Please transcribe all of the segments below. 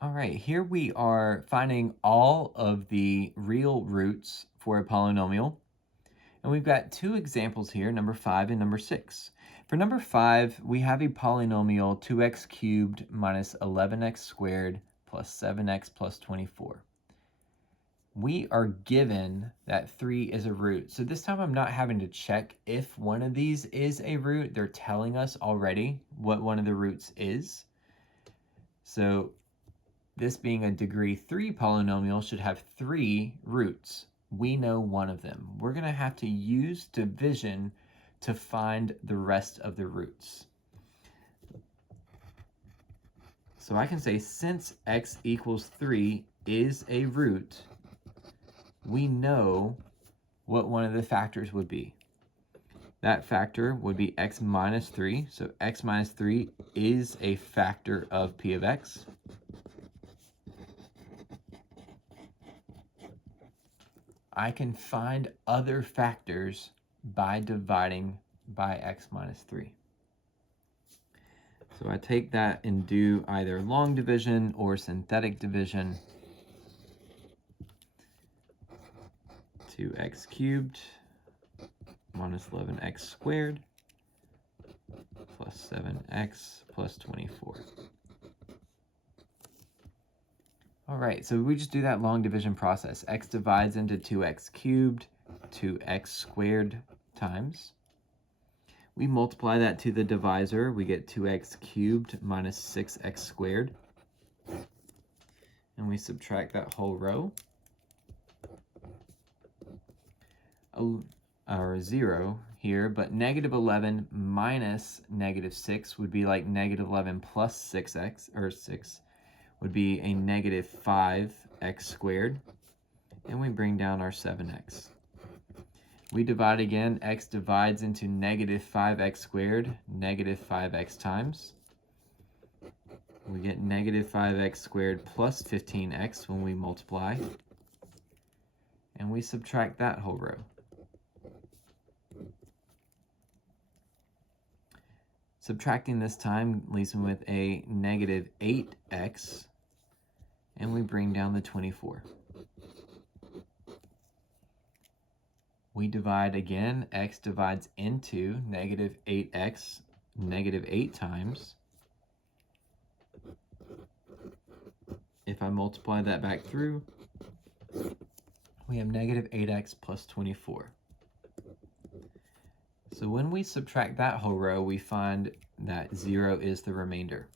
All right, here we are finding all of the real roots for a polynomial. And we've got two examples here, number 5 and number 6. For number 5, we have a polynomial 2x cubed minus 11x squared plus 7x plus 24. We are given that 3 is a root. So this time I'm not having to check if one of these is a root. They're telling us already what one of the roots is. So this being a degree 3 polynomial should have 3 roots. We know one of them. We're going to have to use division to find the rest of the roots. So I can say since x equals 3 is a root, we know what one of the factors would be. That factor would be x minus 3. So x minus 3 is a factor of p of x. I can find other factors by dividing by x minus 3. So I take that and do either long division or synthetic division. 2x cubed minus 11x squared plus 7x plus 24. All right, so we just do that long division process. X divides into 2x cubed, 2x squared times. We multiply that to the divisor. We get 2x cubed minus 6x squared. And we subtract that whole row. Or 0 here, but negative 11 minus negative 6 would be like negative 11 plus 6x, or 6. Would be a negative 5x squared, and we bring down our 7x. We divide again, x divides into negative 5x squared, negative 5x times. We get negative 5x squared plus 15x when we multiply, and we subtract that whole row. Subtracting this time leaves me with a negative 8x, and we bring down the 24. We divide again, x divides into negative 8x, negative 8 times. If I multiply that back through, we have negative 8x plus 24. So when we subtract that whole row, we find that 0 is the remainder.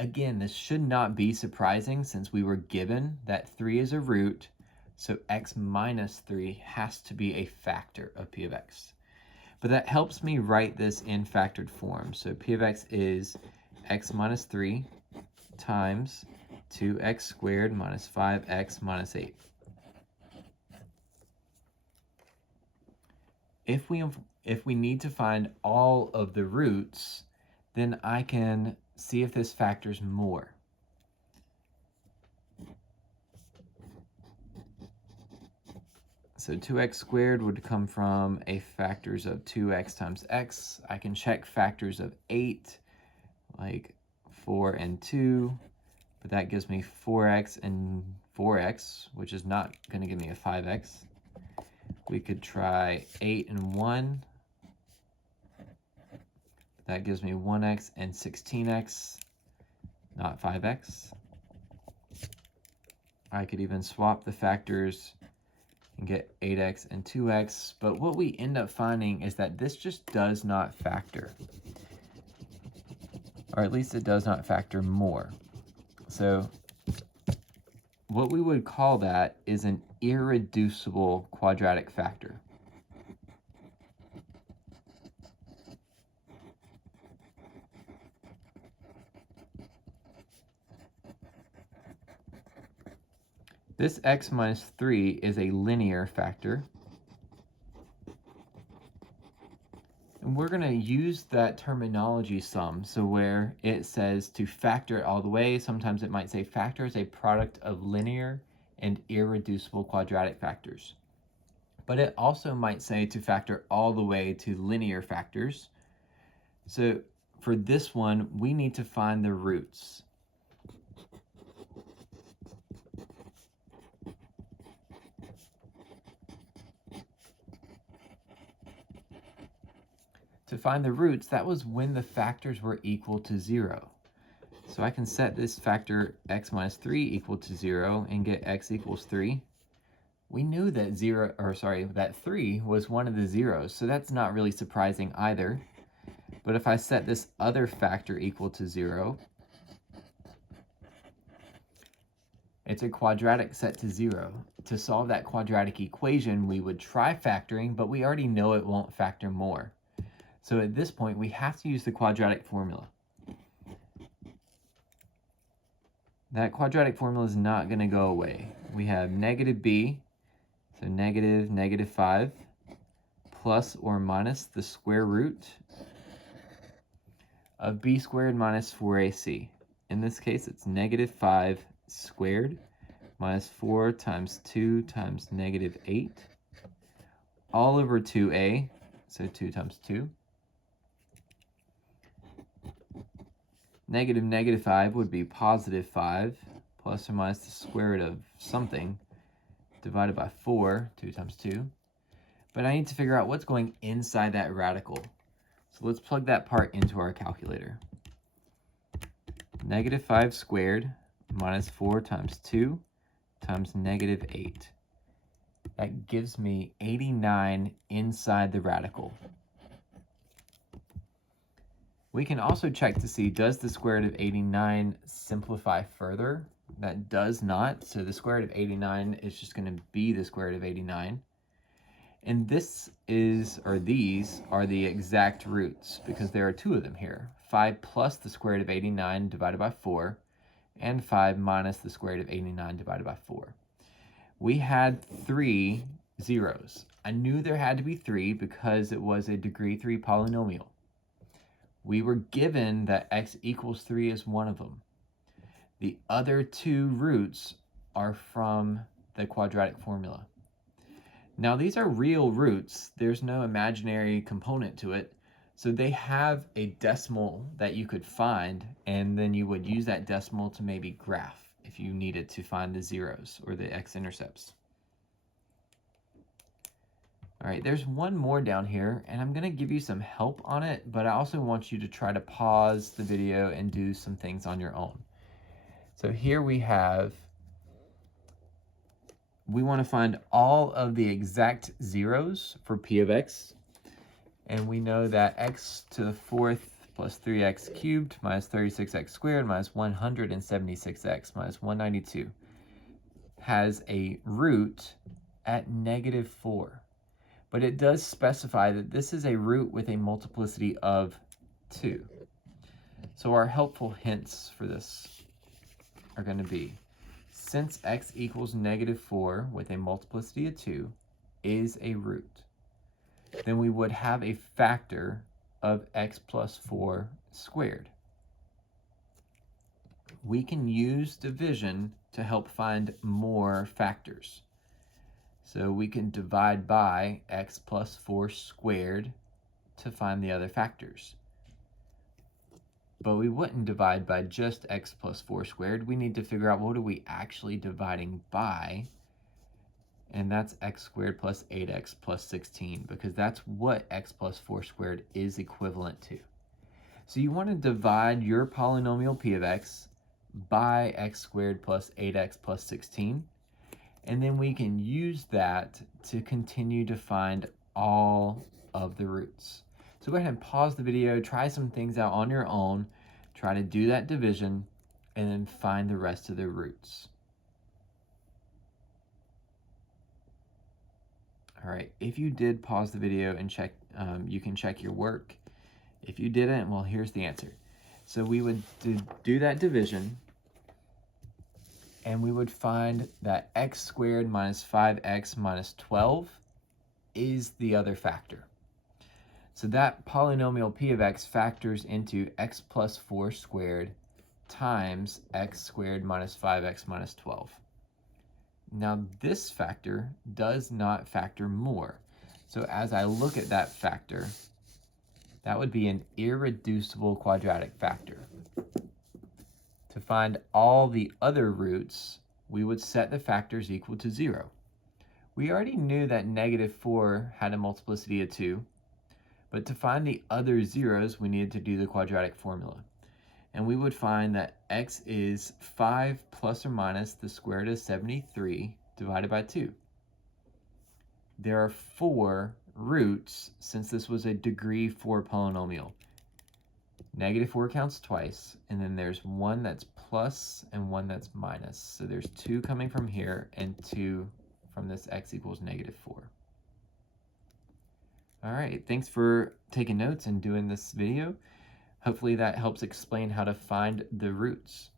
Again, this should not be surprising since we were given that 3 is a root, so x minus 3 has to be a factor of p of x. But that helps me write this in factored form. So p of x is x minus 3 times 2x squared minus 5x minus 8. If we need to find all of the roots, then I can see if this factors more. So 2x squared would come from a factors of 2x times x. I can check factors of 8, like 4 and 2, but that gives me 4x and 4x, which is not going to give me a 5x. We could try 8 and 1. That gives me 1x and 16x, not 5x. I could even swap the factors and get 8x and 2x, but what we end up finding is that this just does not factor. Or at least it does not factor more. So what we would call that is an irreducible quadratic factor. This x minus 3 is a linear factor. And we're going to use that terminology some. So where it says to factor it all the way, sometimes it might say factor is a product of linear and irreducible quadratic factors. But it also might say to factor all the way to linear factors. So for this one, we need to find the roots. find the roots, that was when the factors were equal to 0. So I can set this factor x minus 3 equal to 0 and get x equals 3. We knew that that 3 was one of the zeros, so that's not really surprising either. But if I set this other factor equal to 0, it's a quadratic set to 0. To solve that quadratic equation, we would try factoring, but we already know it won't factor more. So at this point, we have to use the quadratic formula. That quadratic formula is not going to go away. We have negative b, so negative 5, plus or minus the square root of b squared minus 4ac. In this case, it's negative 5 squared minus 4 times 2 times negative 8, all over 2a, so 2 times 2. Negative 5 would be positive 5, plus or minus the square root of something, divided by 4, 2 times 2. But I need to figure out what's going inside that radical. So let's plug that part into our calculator. Negative 5 squared minus 4 times 2 times negative 8. That gives me 89 inside the radical. We can also check to see, does the square root of 89 simplify further? That does not, so the square root of 89 is just going to be the square root of 89. And these are the exact roots, because there are two of them here. 5 plus the square root of 89 divided by 4, and 5 minus the square root of 89 divided by 4. We had 3 zeros. I knew there had to be 3 because it was a degree 3 polynomial. We were given that x equals 3 is one of them. The other 2 roots are from the quadratic formula. Now these are real roots. There's no imaginary component to it. So they have a decimal that you could find, and then you would use that decimal to maybe graph if you needed to find the zeros or the x-intercepts. All right, there's one more down here, and I'm gonna give you some help on it, but I also want you to try to pause the video and do some things on your own. So here we want to find all of the exact zeros for p of x, and we know that x to the 4th plus 3x cubed minus 36x squared minus 176x minus 192 has a root at negative 4. But it does specify that this is a root with a multiplicity of 2. So our helpful hints for this are going to be, since x equals negative 4 with a multiplicity of 2 is a root, then we would have a factor of x plus 4 squared. We can use division to help find more factors. So we can divide by x plus 4 squared to find the other factors. But we wouldn't divide by just x plus 4 squared. We need to figure out what are we actually dividing by, and that's x squared plus 8x plus 16, because that's what x plus 4 squared is equivalent to. So you want to divide your polynomial p of x by x squared plus 8x plus 16, and then we can use that to continue to find all of the roots. So go ahead and pause the video, try some things out on your own, try to do that division, and then find the rest of the roots. All right, if you did pause the video and check, you can check your work. If you didn't, well, here's the answer. So we would do that division, and we would find that x squared minus 5x minus 12 is the other factor. So that polynomial p of x factors into x plus 4 squared times x squared minus 5x minus 12. Now this factor does not factor more. So as I look at that factor, that would be an irreducible quadratic factor. To find all the other roots, we would set the factors equal to 0. We already knew that negative 4 had a multiplicity of 2, But to find the other zeros, we needed to do the quadratic formula. And we would find that x is 5 plus or minus the square root of 73 divided by 2. There are 4 roots since this was a degree 4 polynomial. Negative 4 counts twice, and then there's one that's plus and one that's minus. So there's 2 coming from here and 2 from this x equals negative 4. All right, thanks for taking notes and doing this video. Hopefully that helps explain how to find the roots.